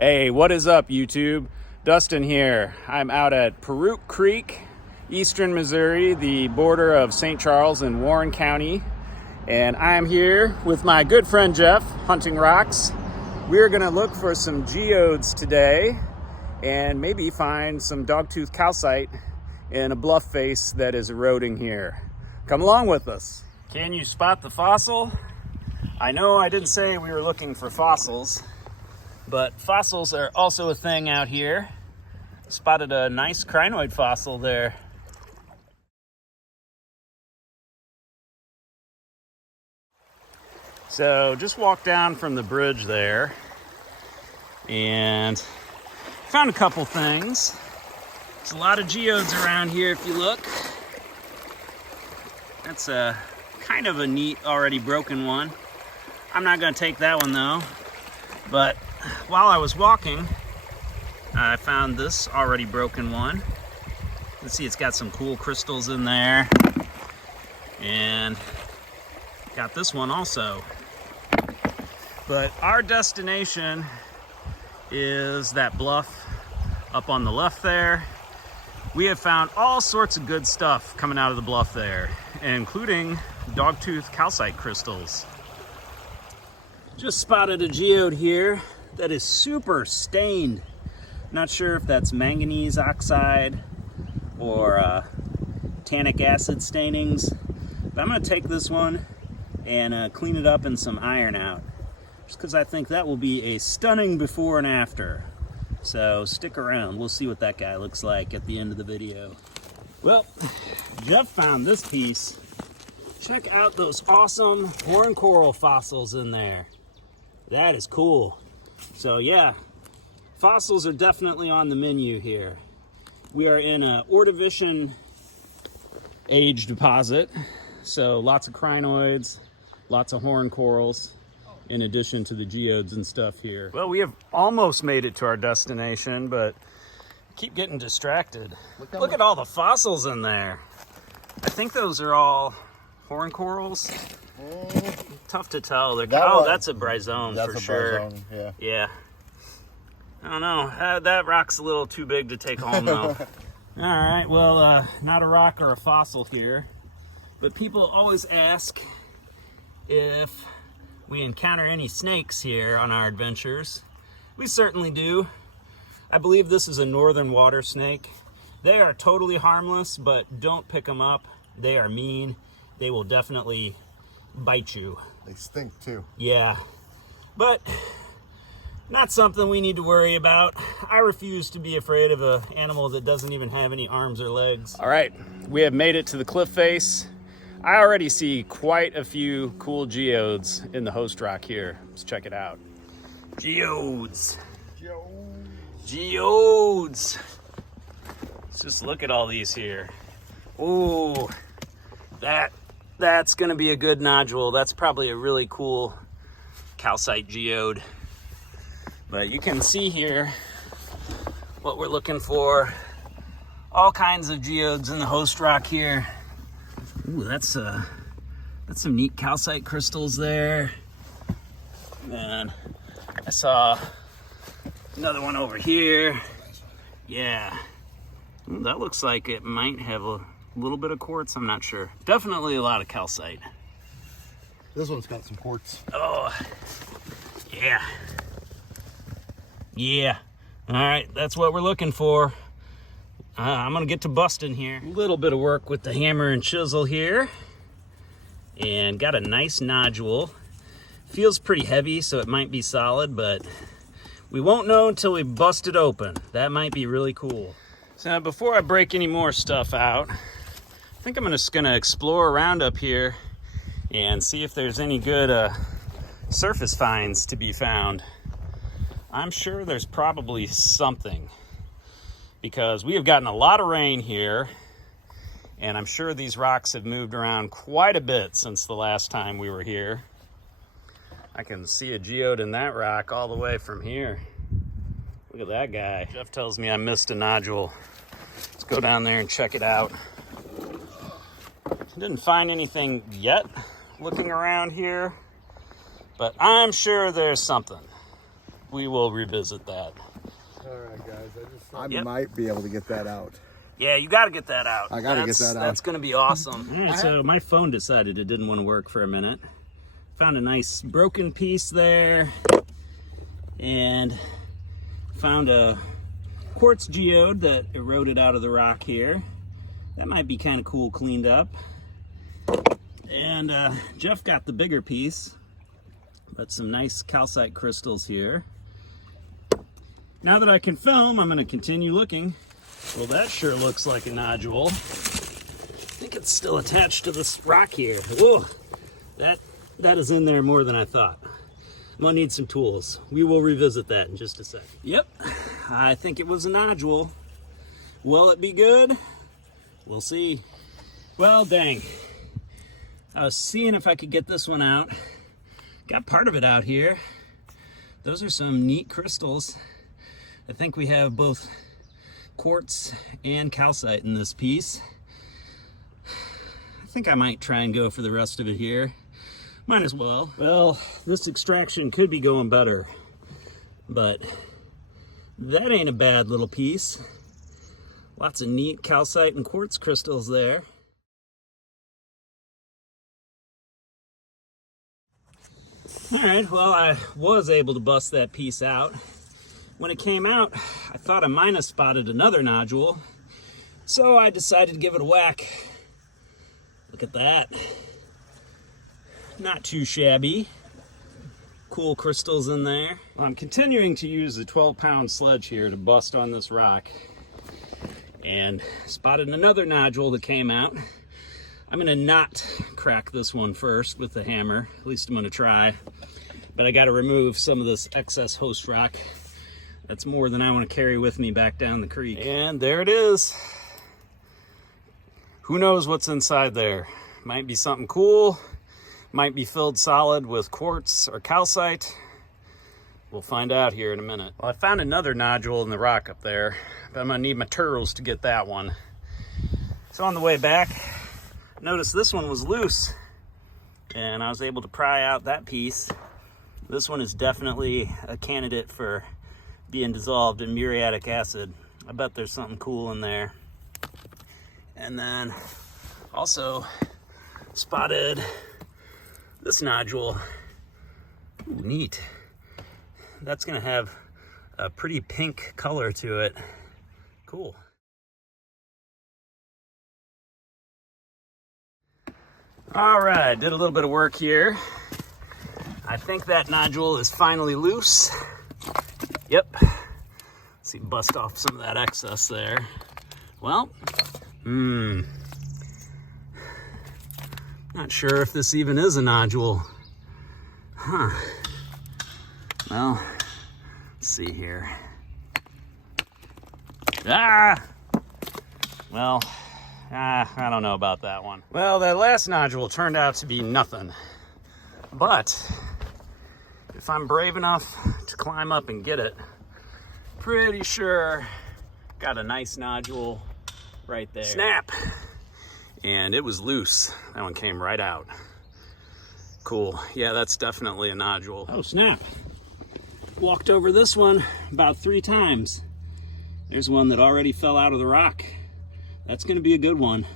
Hey, what is up, YouTube? Dustin here. I'm out at Perook Creek, eastern Missouri, the border of St. Charles and Warren County. And I'm here with my good friend Jeff, hunting rocks. We're gonna look for some geodes today and maybe find some dogtooth calcite in a bluff face that is eroding here. Come along with us. Can you spot the fossil? I know I didn't say we were looking for fossils, but fossils are also a thing out here. Spotted a nice crinoid fossil there. So just walked down from the bridge there and found a couple things. There's a lot of geodes around here if you look. That's a kind of a neat already broken one. I'm not gonna take that one though, but while I was walking, I found this already broken one. Let's see, it's got some cool crystals in there. And got this one also. But our destination is that bluff up on the left there. We have found all sorts of good stuff coming out of the bluff there, including dogtooth calcite crystals. Just spotted a geode here that is super stained. Not sure if that's manganese oxide or tannic acid stainings, but I'm gonna take this one and clean it up in some iron out, just because I think that will be a stunning before and after. So stick around, we'll see what that guy looks like at the end of the video. Well, Jeff found this piece. Check out those awesome horn coral fossils in there. That is cool. So yeah, fossils are definitely on the menu here. We are in a Ordovician age deposit, so lots of crinoids, lots of horn corals, in addition to the geodes and stuff here. Well, we have almost made it to our destination, but keep getting distracted. Look at all the fossils in there. I think those are all horn corals. Tough to tell. That's a brysone for sure. Brysone, yeah. Yeah. I don't know. That rock's a little too big to take home though. All right, well, not a rock or a fossil here, but people always ask if we encounter any snakes here on our adventures. We certainly do. I believe this is a northern water snake. They are totally harmless, but don't pick them up. They are mean. They will definitely bite you. They stink too. Yeah, but not something we need to worry about. I refuse to be afraid of an animal that doesn't even have any arms or legs. All right, we have made it to the cliff face. I already see quite a few cool geodes in the host rock here. Let's check it out. Geodes. Geodes. Let's just look at all these here. Ooh, that's gonna be a good nodule. That's probably a really cool calcite geode. But you can see here what we're looking for. All kinds of geodes in the host rock here. Ooh, that's some neat calcite crystals there. And I saw another one over here. Yeah, ooh, that looks like it might have a little bit of quartz, I'm not sure. Definitely a lot of calcite. This one's got some quartz. Oh, yeah. Yeah. All right, that's what we're looking for. I'm gonna get to busting here. A little bit of work with the hammer and chisel here. And got a nice nodule. Feels pretty heavy, so it might be solid, but we won't know until we bust it open. That might be really cool. So before I break any more stuff out, I think I'm just gonna explore around up here and see if there's any good surface finds to be found. I'm sure there's probably something, because we have gotten a lot of rain here, and I'm sure these rocks have moved around quite a bit since the last time we were here. I can see a geode in that rock all the way from here. Look at that guy. Jeff tells me I missed a nodule. Let's go down there and check it out. Didn't find anything yet looking around here, but I'm sure there's something. we will revisit that. All right, guys. I might be able to get that out. Yeah, you got to get that out. I got to get that out. That's going to be awesome. All right, so my phone decided it didn't want to work for a minute. Found a nice broken piece there. And found a quartz geode that eroded out of the rock here. That might be kind of cool cleaned up. And Jeff got the bigger piece, but some nice calcite crystals here. Now that I can film, I'm going to continue looking. Well, that sure looks like a nodule. I think it's still attached to this rock here. Whoa, that is in there more than I thought. I'm gonna need some tools. We will revisit that in just a second. Yep, I think it was a nodule. Will it be good? We'll see. Well, dang. I was seeing if I could get this one out. Got part of it out here. Those are some neat crystals. I think we have both quartz and calcite in this piece. I think I might try and go for the rest of it here. Might as well. Well, this extraction could be going better, but that ain't a bad little piece. Lots of neat calcite and quartz crystals there. All right, well, I was able to bust that piece out. When it came out, I thought I might have spotted another nodule, so I decided to give it a whack. Look at that. Not too shabby. Cool crystals in there. Well, I'm continuing to use the 12-pound sledge here to bust on this rock, and spotted another nodule that came out. I'm gonna not crack this one first with the hammer. At least I'm gonna try. But I gotta remove some of this excess host rock. That's more than I want to carry with me back down the creek. And there it is. Who knows what's inside there? Might be something cool. Might be filled solid with quartz or calcite. We'll find out here in a minute. Well, I found another nodule in the rock up there, but I'm gonna need my turtles to get that one. So on the way back, notice this one was loose, and I was able to pry out that piece. This one is definitely a candidate for being dissolved in muriatic acid. I bet there's something cool in there. And then also spotted this nodule. Ooh, neat. That's gonna have a pretty pink color to it. Cool. All right, did a little bit of work here. I think that nodule is finally loose. Yep. Let's see, bust off some of that excess there. Well, not sure if this even is a nodule. Huh. Well, let's see here. Well, I don't know about that one. Well, that last nodule turned out to be nothing. But if I'm brave enough to climb up and get it, pretty sure got a nice nodule right there. Snap! And it was loose. That one came right out. Cool. Yeah, that's definitely a nodule. Oh, snap. Walked over this one about 3 times. There's one that already fell out of the rock. That's gonna be a good one.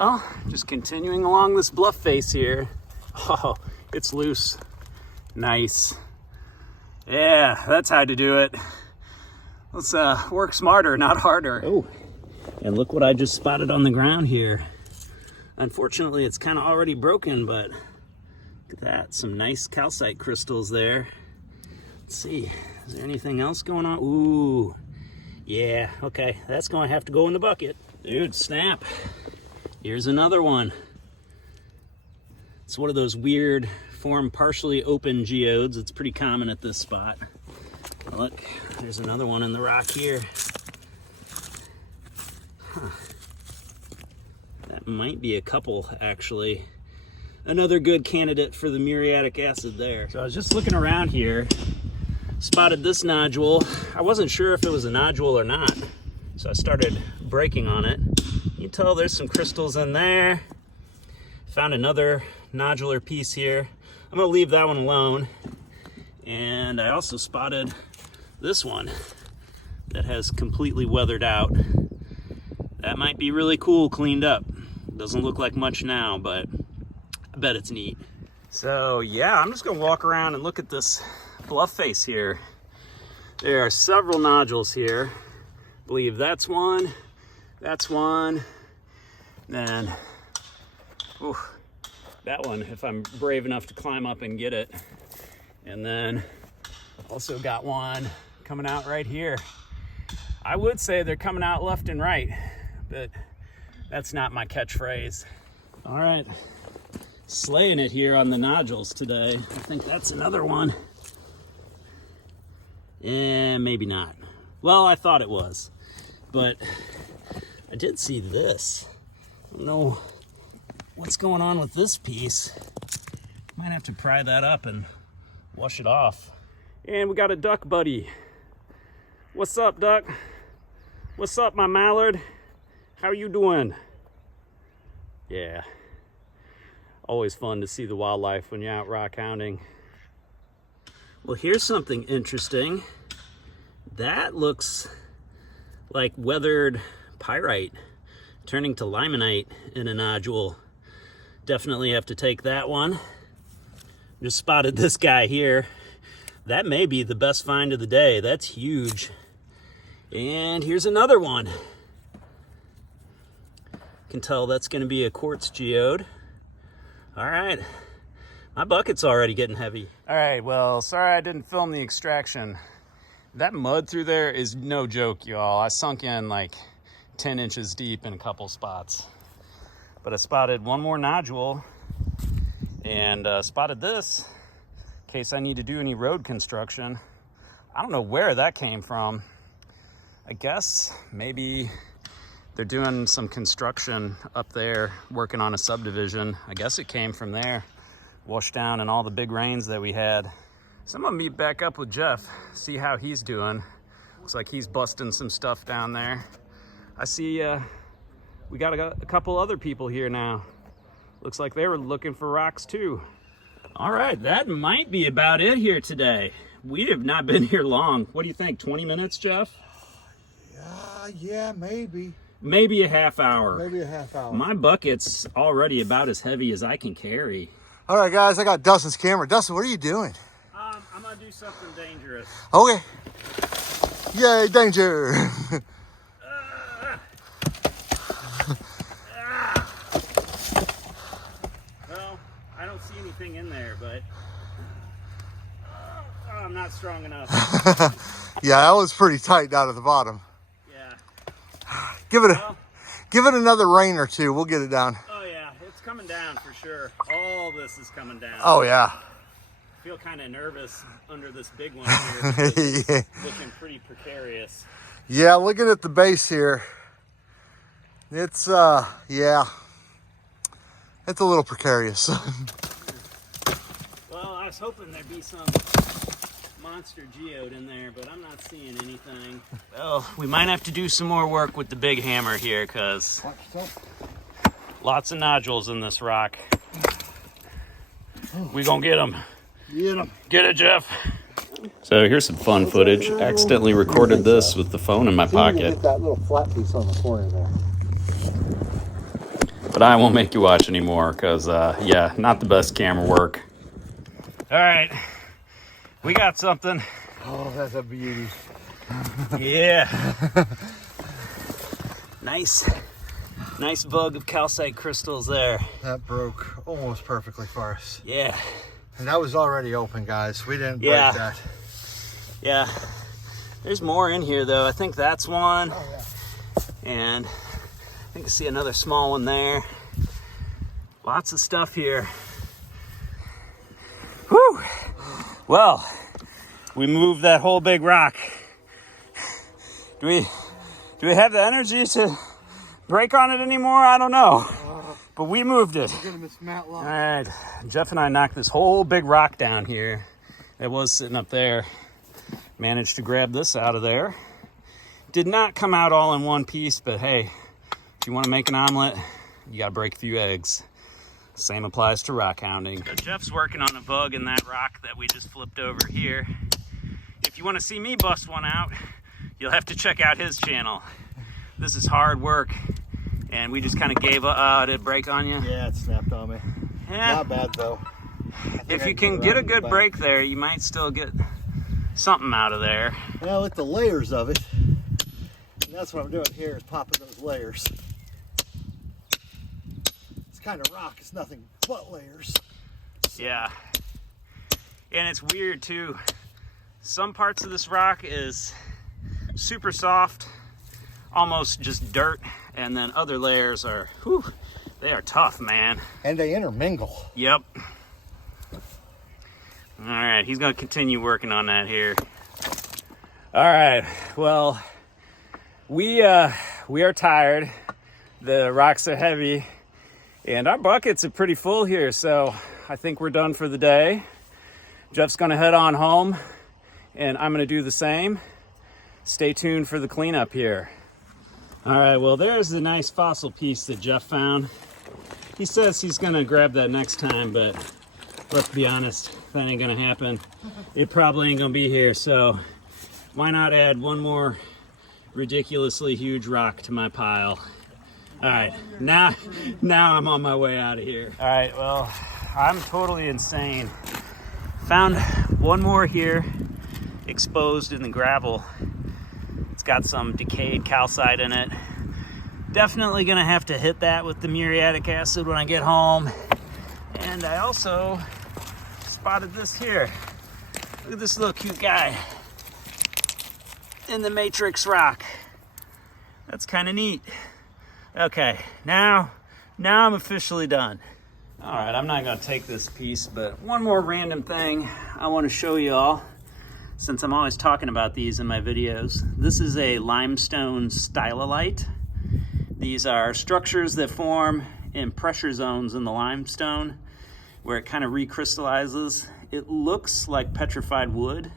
Oh, just continuing along this bluff face here. Oh, it's loose. Nice. Yeah, that's how to do it. Let's work smarter, not harder. Oh, and look what I just spotted on the ground here. Unfortunately, it's kind of already broken, but look at that. Some nice calcite crystals there. Let's see, is there anything else going on? Ooh, yeah, okay. That's going to have to go in the bucket. Dude, snap. Here's another one. It's one of those weird form partially open geodes. It's pretty common at this spot. Look, there's another one in the rock here. Huh. That might be a couple, actually. Another good candidate for the muriatic acid there. So I was just looking around here, spotted this nodule. I wasn't sure if it was a nodule or not, so I started breaking on it. You can tell there's some crystals in there. Found another nodular piece here. I'm gonna leave that one alone. And I also spotted this one that has completely weathered out. That might be really cool cleaned up. Doesn't look like much now, but I bet it's neat. So yeah, I'm just gonna walk around and look at this bluff face here. There are several nodules here. I believe that's one, then that one, if I'm brave enough to climb up and get it. And then also got one coming out right here. I would say they're coming out left and right, but that's not my catchphrase. All right, slaying it here on the nodules today. I think that's another one. And maybe not. Well, I thought it was, but I did see this. I don't know what's going on with this piece. Might have to pry that up and wash it off. And we got a duck buddy. What's up, duck? What's up, my mallard? How you doing? Yeah. Always fun to see the wildlife when you're out rock hounding. Well, here's something interesting. That looks like weathered pyrite turning to limonite in a nodule. Definitely have to take that one. Just spotted this guy here. That may be the best find of the day. That's huge. And here's another one. Can tell that's going to be a quartz geode. All right, my bucket's already getting heavy. All right, well, sorry I didn't film the extraction. That mud through there is no joke, y'all. I sunk in like 10 inches deep in a couple spots. But I spotted one more nodule and spotted this in case I need to do any road construction. I don't know where that came from. I guess maybe they're doing some construction up there, working on a subdivision. I guess it came from there, washed down in all the big rains that we had. So I'm gonna meet back up with Jeff, see how he's doing. Looks like he's busting some stuff down there. I see we got a couple other people here now. Looks like they were looking for rocks too. All right, that might be about it here today. We have not been here long. What do you think, 20 minutes, Jeff? Yeah, maybe. Maybe a half hour. Maybe a half hour. My bucket's already about as heavy as I can carry. All right, guys, I got Dustin's camera. Dustin, what are you doing? I'm gonna do something dangerous. Okay. Yay, danger. Well, I don't see anything in there, but I'm not strong enough. Yeah, that was pretty tight down at the bottom. Yeah. Give it another rain or two. We'll get it down. Oh yeah, it's coming down for sure. All this is coming down. Oh yeah. I feel kind of nervous under this big one here. It's Yeah. looking pretty precarious. Yeah, looking at the base here, it's yeah, it's a little precarious. Well, I was hoping there'd be some monster geode in there, but I'm not seeing anything. Well, we might have to do some more work with the big hammer here, because lots of nodules in this rock. We gonna get them. Get them. Get it, Jeff. So here's some fun footage. Accidentally recorded this with the phone in my pocket. Get that little flat piece on the corner there. But I won't make you watch anymore, because yeah, not the best camera work. All right, we got something. Oh, that's a beauty. Yeah. Nice bug of calcite crystals there. That broke almost perfectly for us. Yeah. And that was already open, guys. We didn't break that. Yeah. There's more in here, though. I think that's one. Oh, yeah. And I think I see another small one there. Lots of stuff here. Whew. Well, we moved that whole big rock. Do we have the energy to break on it anymore? I don't know. But we moved it. All right, Jeff and I knocked this whole big rock down here. It was sitting up there. Managed to grab this out of there. Did not come out all in one piece, but hey, if you want to make an omelet, you got to break a few eggs. Same applies to rock hounding. So Jeff's working on a bug in that rock that we just flipped over here. If you want to see me bust one out, you'll have to check out his channel. This is hard work, and we just kind of gave up. Did it break on you? Yeah, it snapped on me. Yeah. Not bad though. If you can get a good break there, you might still get something out of there. Well, with the layers of it, and that's what I'm doing here, is popping those layers. It's kind of rock, it's nothing but layers. Yeah. And it's weird too. Some parts of this rock is super soft, almost just dirt, and then other layers are, whew, they are tough, man. And they intermingle. Yep. All right, he's gonna continue working on that here. All right, well, we are tired. The rocks are heavy, and our buckets are pretty full here, so I think we're done for the day. Jeff's gonna head on home, and I'm gonna do the same. Stay tuned for the cleanup here. All right, well, there's the nice fossil piece that Jeff found. He says he's gonna grab that next time, but let's be honest, that ain't gonna happen. It probably ain't gonna be here, so why not add one more ridiculously huge rock to my pile? All right, now I'm on my way out of here. All right, well, I'm totally insane. Found one more here, exposed in the gravel. It's got some decayed calcite in it. Definitely gonna have to hit that with the muriatic acid when I get home. And I also spotted this here. Look at this little cute guy in the matrix rock. That's kind of neat. Okay, now I'm officially done. All right, I'm not gonna take this piece, but one more random thing I wanna show you all, since I'm always talking about these in my videos. This is a limestone stylolite. These are structures that form in pressure zones in the limestone where it kind of recrystallizes. It looks like petrified wood,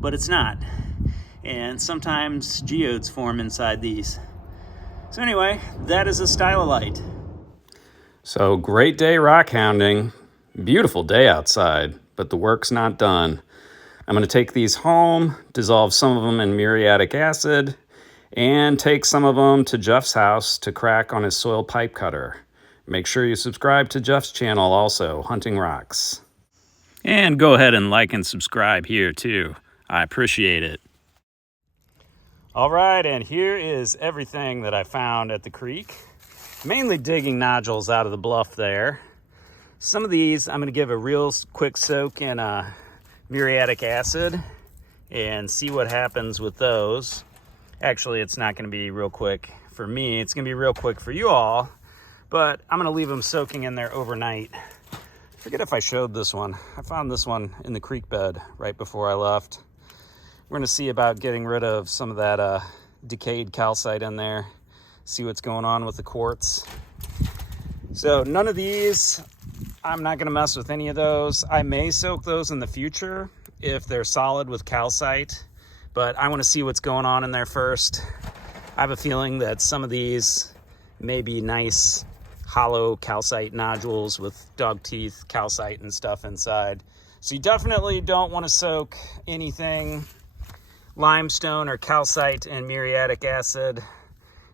but it's not. And sometimes geodes form inside these. So anyway, that is a stylolite. So great day rock hounding. Beautiful day outside, but the work's not done. I'm gonna take these home, dissolve some of them in muriatic acid, and take some of them to Jeff's house to crack on his soil pipe cutter. Make sure you subscribe to Jeff's channel also, Hunting Rocks. And go ahead and like and subscribe here too. I appreciate it. All right, and here is everything that I found at the creek. Mainly digging nodules out of the bluff there. Some of these I'm gonna give a real quick soak in muriatic acid and see what happens with those. Actually, it's not gonna be real quick for me. It's gonna be real quick for you all, but I'm gonna leave them soaking in there overnight. Forget if I showed this one. I found this one in the creek bed right before I left. We're gonna see about getting rid of some of that decayed calcite in there, see what's going on with the quartz. So none of these, I'm not gonna mess with any of those. I may soak those in the future if they're solid with calcite, but I wanna see what's going on in there first. I have a feeling that some of these may be nice hollow calcite nodules with dog teeth calcite and stuff inside. So you definitely don't wanna soak anything limestone or calcite and muriatic acid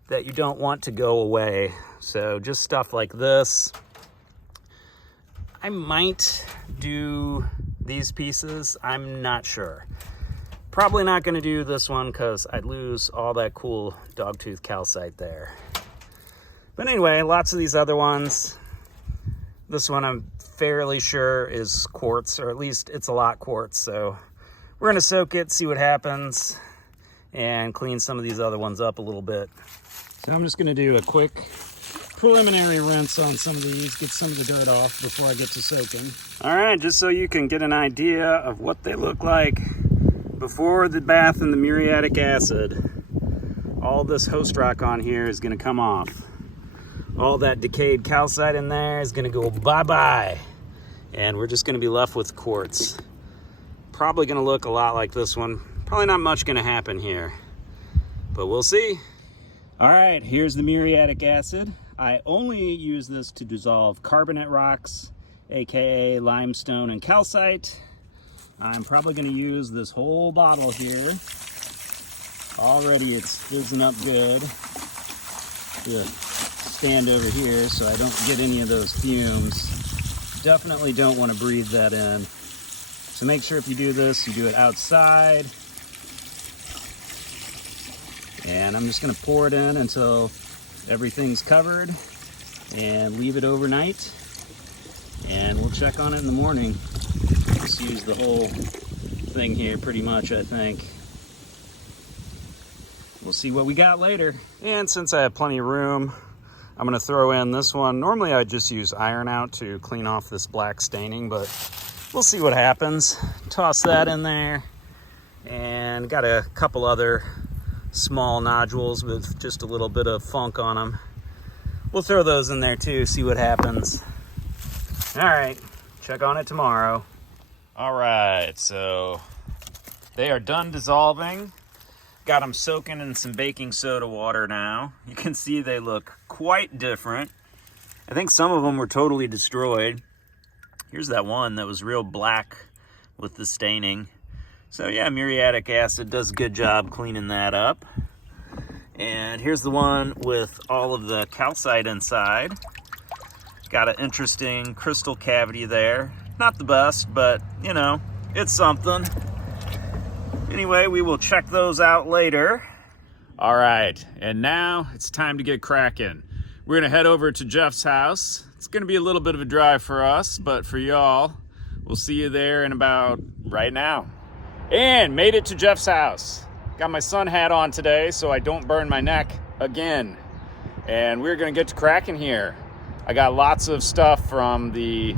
that you don't want to go away. So just stuff like this. I might do these pieces, I'm not sure. Probably not gonna do this one because I'd lose all that cool dogtooth calcite there. But anyway, lots of these other ones. This one I'm fairly sure is quartz, or at least it's a lot quartz. So we're gonna soak it, see what happens, and clean some of these other ones up a little bit. So I'm just gonna do a quick preliminary rinse on some of these, get some of the dirt off before I get to soaking. All right, just so you can get an idea of what they look like before the bath in the muriatic acid, all this host rock on here is gonna come off. All that decayed calcite in there is gonna go bye-bye. And we're just gonna be left with quartz. Probably gonna look a lot like this one. Probably not much gonna happen here, but we'll see. All right, here's the muriatic acid. I only use this to dissolve carbonate rocks, aka limestone and calcite. I'm probably going to use this whole bottle here. Already it's fizzing up good. Stand over here so I don't get any of those fumes. Definitely don't want to breathe that in. So make sure if you do this, you do it outside. And I'm just going to pour it in until everything's covered and leave it overnight. And we'll check on it in the morning. Just use the whole thing here pretty much, I think. We'll see what we got later. And since I have plenty of room, I'm gonna throw in this one. Normally I just use iron out to clean off this black staining, but we'll see what happens. Toss that in there. And got a couple other small nodules with just a little bit of funk on them. We'll throw those in there too, see what happens. All right, check on it tomorrow. All right, so they are done dissolving. Got them soaking in some baking soda water now. You can see they look quite different. I think some of them were totally destroyed. Here's that one that was real black with the staining. So yeah, muriatic acid does a good job cleaning that up. And here's the one with all of the calcite inside. Got an interesting crystal cavity there. Not the best, but you know, it's something. Anyway, we will check those out later. All right, and now it's time to get cracking. We're gonna head over to Jeff's house. It's gonna be a little bit of a drive for us, but for y'all, we'll see you there in about right now. And made it to Jeff's house. Got my sun hat on today so I don't burn my neck again. And we're gonna get to cracking here. I got lots of stuff from the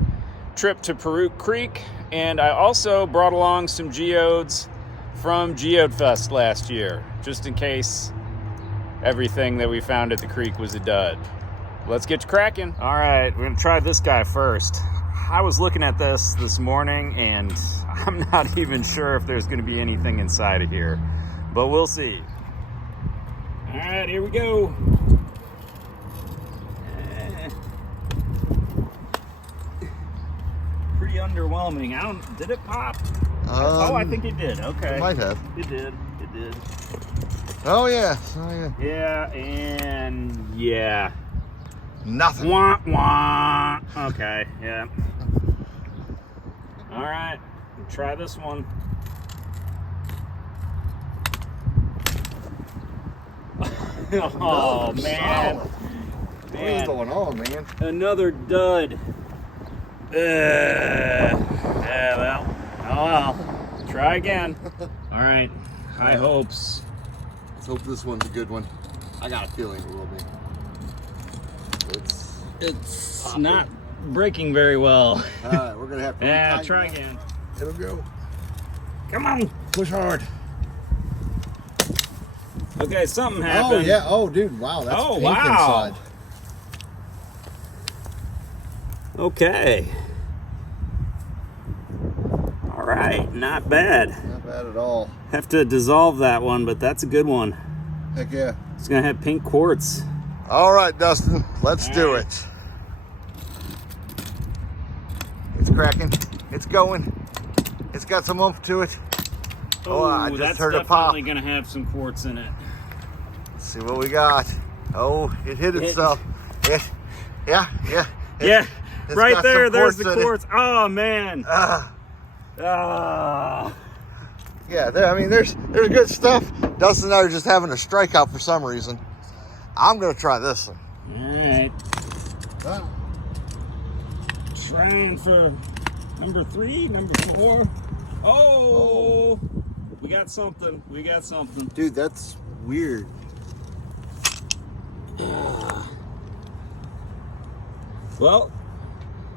trip to Peru Creek, and I also brought along some geodes from Geode Fest last year, just in case everything that we found at the creek was a dud. Let's get to cracking. All right, we're gonna try this guy first. I was looking at this morning and I'm not even sure if there's gonna be anything inside of here, but we'll see. All right, here we go. Pretty underwhelming. Did it pop? Oh, I think it did. Okay. It might have. It did. It did. Oh, yeah. Oh, yeah. Yeah, and yeah. Nothing. Wah, wah. Okay, yeah. All right, try this one. Oh, man. What is going on, man? Another dud. Yeah, well. Oh well, try again. All right, high hopes. Let's hope this one's a good one. I got a feeling it will be. It's not breaking very well. All right, we're gonna have to. Yeah, try again. It'll go. Come on, Push hard. Okay, something happened. Oh yeah. Oh dude, wow. That's pink wow. inside. Okay. All right, not bad. Not bad at all. Have to dissolve that one, but that's a good one. Heck yeah. It's gonna have pink quartz. All right, Dustin, let's do it. It's cracking. It's going. It's got some oomph to it. Oh, I just that's heard a pop. definitely gonna have some quartz in it. Let's see what we got. Oh, it hit itself. Yeah. Yeah, right got there. some There's the quartz in it. quartz. Oh man. Yeah, there's good stuff. Dustin and I are just having a strikeout for some reason. I'm gonna try this one. All right. Trying for number 3, number 4. Oh, we got something. We got something. Dude, that's weird. Well,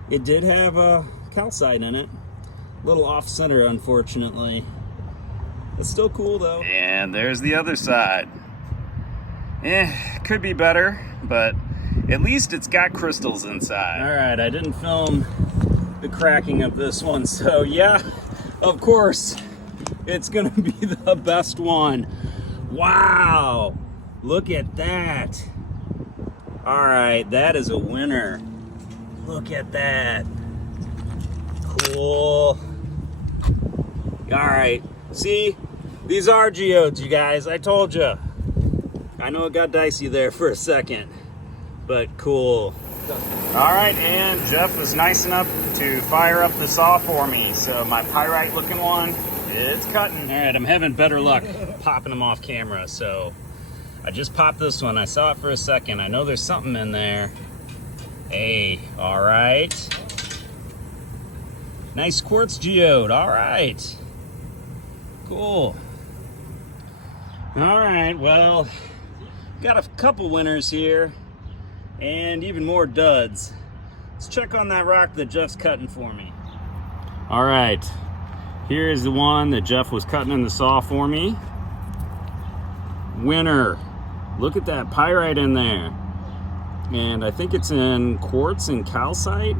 it did have a calcite in it. A little off center, unfortunately. It's still cool though. And there's the other side. Could be better, but at least it's got crystals inside. All right, I didn't film the cracking of this one, so yeah, of course, it's gonna be the best one. Wow, look at that. All right, that is a winner. Look at that. Cool. All right, see, these are geodes, you guys. I told you. I know it got dicey there for a second, but cool. All right, and Jeff was nice enough to fire up the saw for me. So my pyrite looking one, it's cutting. All right, I'm having better luck popping them off camera. So I just popped this one. I saw it for a second. I know there's something in there. Hey, all right. Nice quartz geode, all right. Cool. All right, well, got a couple winners here and even more duds. Let's check on that rock that Jeff's cutting for me. All right, here is the one that Jeff was cutting in the saw for me. Winner. Look at that pyrite in there. And I think it's in quartz and calcite.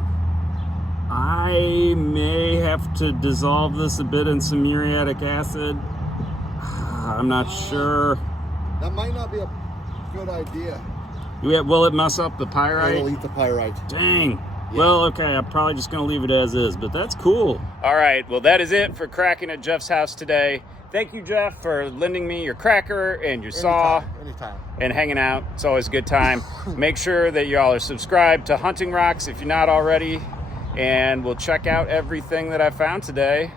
I may have to dissolve this a bit in some muriatic acid. I'm not sure. That might not be a good idea. Yeah, will it mess up the pyrite? It'll eat the pyrite. Dang. Yeah. Well, okay, I'm probably just gonna leave it as is, but that's cool. All right, well, that is it for cracking at Jeff's house today. Thank you, Jeff, for lending me your cracker and your saw. Anytime. And hanging out. It's always a good time. Make sure that y'all are subscribed to Hunting Rocks if you're not already. And we'll check out everything that I found today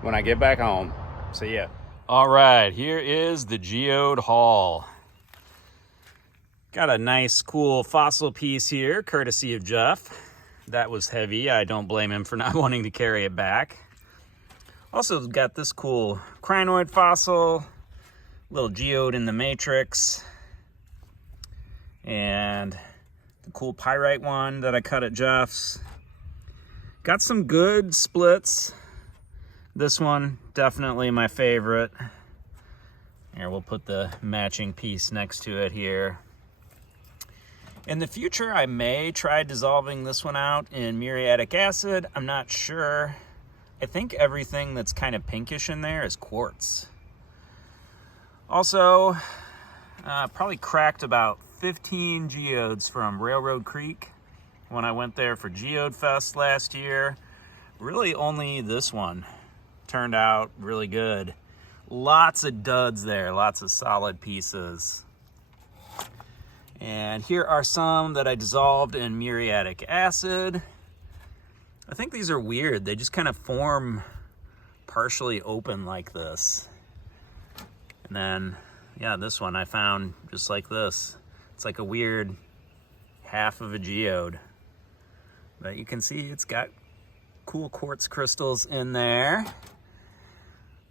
when I get back home. See ya. All right, here is the geode haul. Got a nice, cool fossil piece here, courtesy of Jeff. That was heavy. I don't blame him for not wanting to carry it back. Also got this cool crinoid fossil, little geode in the matrix, and the cool pyrite one that I cut at Jeff's. Got some good splits. This one, definitely my favorite. Here, we'll put the matching piece next to it here. In the future, I may try dissolving this one out in muriatic acid. I'm not sure. I think everything that's kind of pinkish in there is quartz. Also, probably cracked about 15 geodes from Railroad Creek when I went there for Geode Fest last year. Really only this one turned out really good. Lots of duds there, lots of solid pieces. And here are some that I dissolved in muriatic acid. I think these are weird. They just kind of form partially open like this. And then, yeah, this one I found just like this. It's like a weird half of a geode. But you can see it's got cool quartz crystals in there.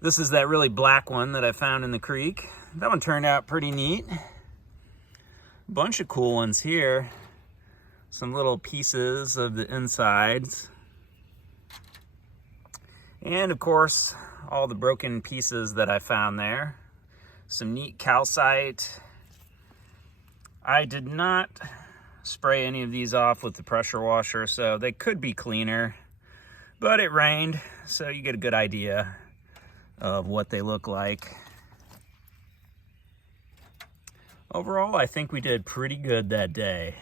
This is that really black one that I found in the creek. That one turned out pretty neat. Bunch of cool ones here. Some little pieces of the insides. And of course, all the broken pieces that I found there. Some neat calcite. I did not spray any of these off with the pressure washer, so they could be cleaner, but it rained, so you get a good idea of what they look like. Overall, I think we did pretty good that day.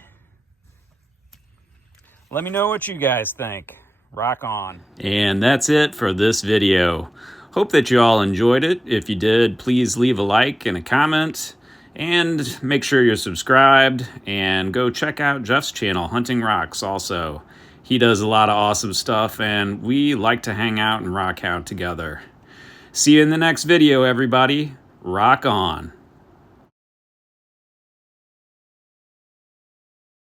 Let me know what you guys think. Rock on. And that's it for this video. Hope that you all enjoyed it. If you did, please leave a like and a comment. And make sure you're subscribed. And go check out Jeff's channel, Hunting Rocks, also. He does a lot of awesome stuff, and we like to hang out and rock out together. See you in the next video, everybody. Rock on.